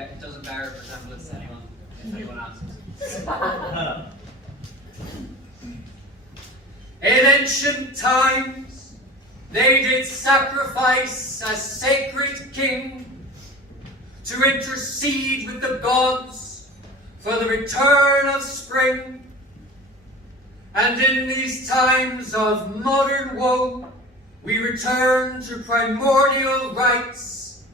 it doesn't bear a resemblance to anyone, if anyone asks. In ancient times, they did sacrifice a sacred king to intercede with the gods for the return of spring. And in these times of modern woe, we return to primordial rites.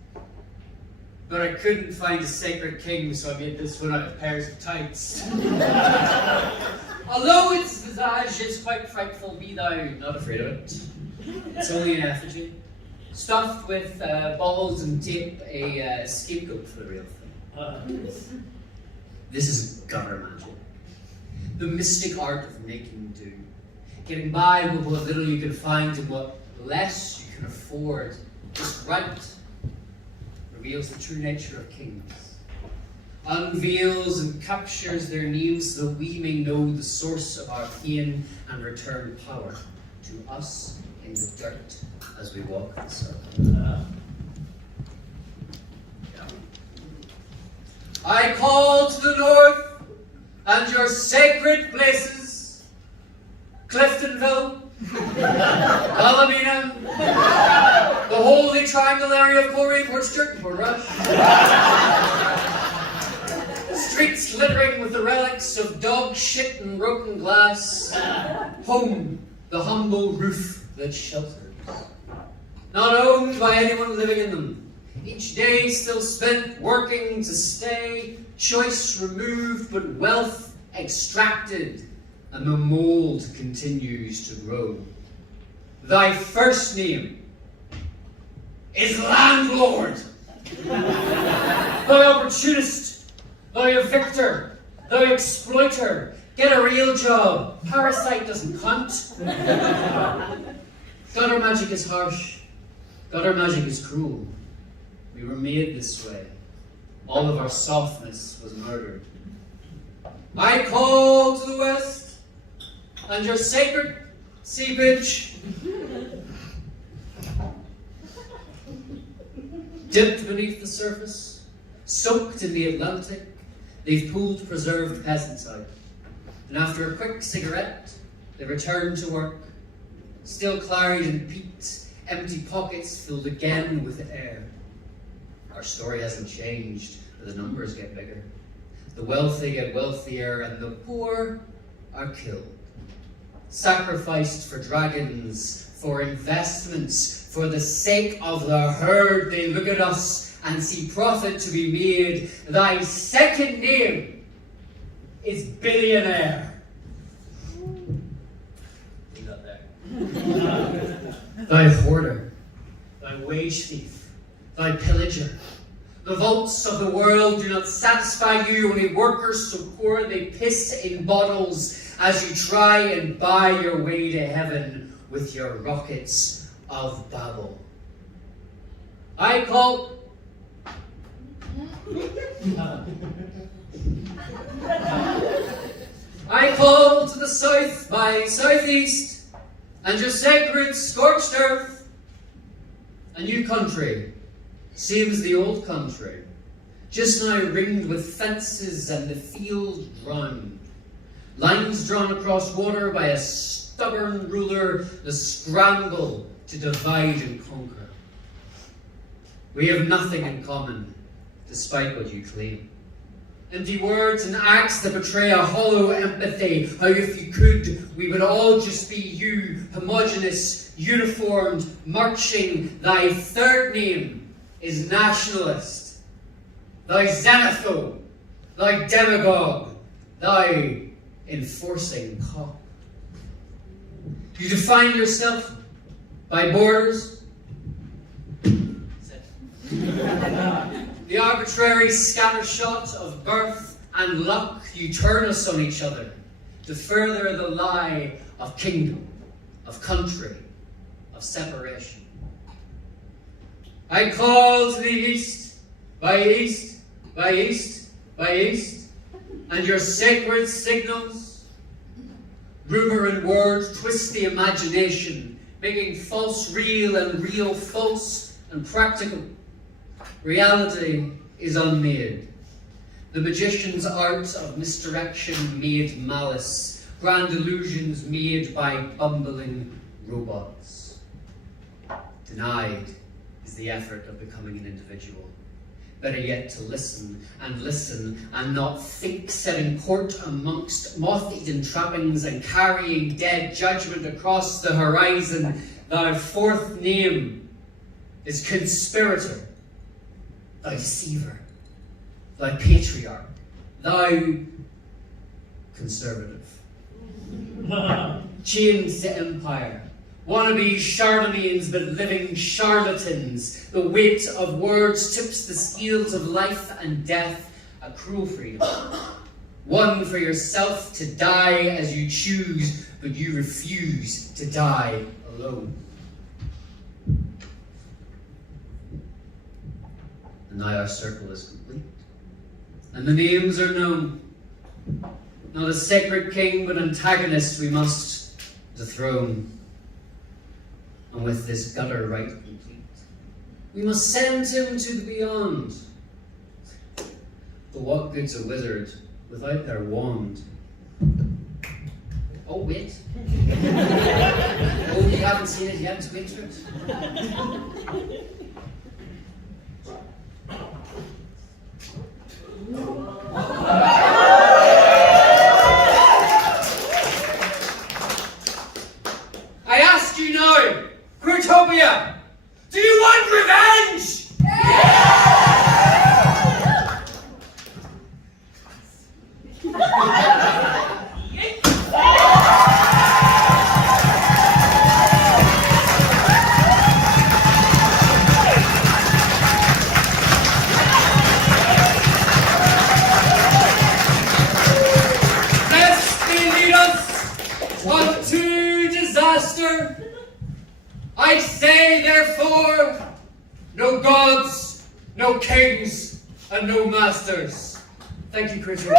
But I couldn't find a sacred king, so I made this one out of pairs of tights. Although its visage is quite frightful, be thou not afraid of it. It's only an effigy, stuffed with balls and tape, a scapegoat for the real thing. This is gutter magic. The mystic art of making do. Getting by with what little you can find and what less you can afford. Just right reveals the true nature of kings. Unveils and captures their names so that we may know the source of our pain and return power to us in the dirt as we walk the circle. I call to the north and your sacred places, Cliftonville, Ballymena, the holy triangle area of Corey, Portchurch, and Portrush. Streets glittering with the relics of dog shit and broken glass. Home, the humble roof that shelters. Not owned by anyone living in them. Each day still spent working to stay. Choice removed, but wealth extracted. And the mold continues to grow. Thy first name is Landlord. Thy opportunist, thy victor, thy exploiter. Get a real job. Parasite doesn't hunt. Gutter magic is harsh. Gutter magic is cruel. We were made this way. All of our softness was murdered. I call to the west, and your sacred seepage, dipped beneath the surface, soaked in the Atlantic, they've pulled preserved peasants out. And after a quick cigarette, they return to work, still claried in peat, empty pockets filled again with air. Our story hasn't changed, but the numbers get bigger. The wealthy get wealthier, and the poor are killed. Sacrificed for dragons, for investments, for the sake of the herd, they look at us and see profit to be made. Thy second name is billionaire. Leave that there. Thy hoarder, thy wage thief, thy pillager. The vaults of the world do not satisfy you, only workers so poor they piss in bottles as you try and buy your way to heaven with your rockets of Babel. I call... I call to the south by southeast, and your sacred scorched earth, a new country, same as the old country, just now ringed with fences and the field drowned. Lines drawn across water by a stubborn ruler, the scramble to divide and conquer. We have nothing in common, despite what you claim. Empty words and acts that betray a hollow empathy. How if you could, we would all just be you, homogeneous, uniformed, marching. Thy third name is nationalist. Thy xenophobe, thy demagogue, thy enforcing cop. You define yourself by borders. The arbitrary scattershot of birth and luck, you turn us on each other to further the lie of kingdom, of country, of separation. I call to the east, by east, by east, by east, and your sacred signals. Rumor and words twist the imagination, making false real and real false and practical. Reality is unmade. The magician's art of misdirection made malice, grand illusions made by bumbling robots. Denied is the effort of becoming an individual. Better yet to listen and not think, setting court amongst moth-eaten trappings and carrying dead judgment across the horizon. Thy fourth name is conspirator, thy deceiver, thy patriarch, thou conservative. Chained to empire, wannabe Chardonnaires but living charlatans. The weight of words tips the scales of life and death, a cruel freedom. One for yourself to die as you choose, but you refuse to die alone. And now our circle is complete, and the names are known. Not a sacred king, but antagonist we must dethrone. And with this gutter rite complete, we must send him to the beyond. But what good's a wizard without their wand? Oh, wait. Oh, you haven't seen it yet, wait for it. I ask you now, Quirtopia, do you want revenge? Lest they lead us unto disaster, I say, therefore, no gods, no kings, and no masters. Thank you, Christian.